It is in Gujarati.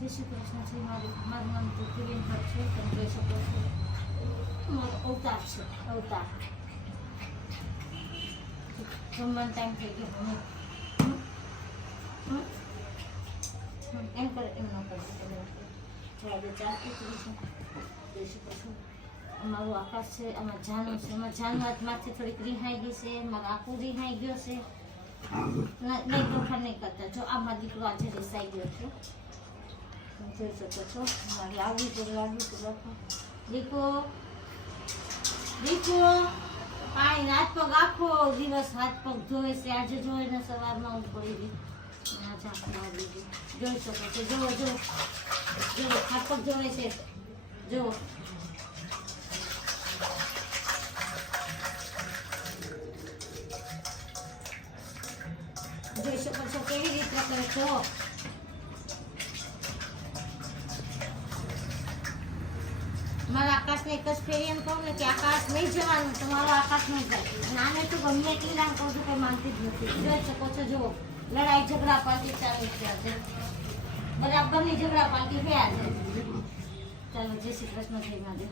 જય શ્રી કૃષ્ણ છે. મારું નામ તૃપ્તિબેન ભટ્ટ છે. તમે જોઈ શકો છો મારો અવતાર છે. અવતાર જમવાનો ટાઈમ થઈ ગયો. એમ કરે એમ ન કરજો. ચાલે ચાલતી કરી છે. જોઈ શકો છો અમારું આકાશ છે. આમાં જાનું છે. એમાં જાનું હાથમાંથી થોડીક રિહાઈ ગઈ છે. મારા આખું રિહાઈ ગયો છે. નહીં તોફાન નહીં કરતા. જો આમાં દીકરો આજે રિસાઈ ગયો છે. જોઈ શકો છો મારે આવવું તો લાગ્યું તો લખો દીકો દીકો પાણી હાથ પગ આખો દિવસ હાથ પગ ધોવે છે. આજે જોઈને સવારમાં હું પડી ગઈ. જોઈ શકો છો. જુઓ જુઓ જુઓ હાથ પગ ધોવે છે. જુઓ જોઈ શકો છો કેવી રીતે કરે છો. મારા આકાશને એક જ ફેરી એમ કહું ને કે આકાશ નહીં જવાનું, તમારો આકાશ નહીં જાય. નાને તો ગમે એટલી રામ કહું છું કંઈ માનતી જ નથી. જોઈ શકો છો જુઓ લડાઈ ઝઘડા પાર્ટી ચાલુ થયા છે. બરાબરની ઝઘડા પાર્ટી થયા છે. ચાલો જય શ્રી કૃષ્ણ જય મહાદેવ.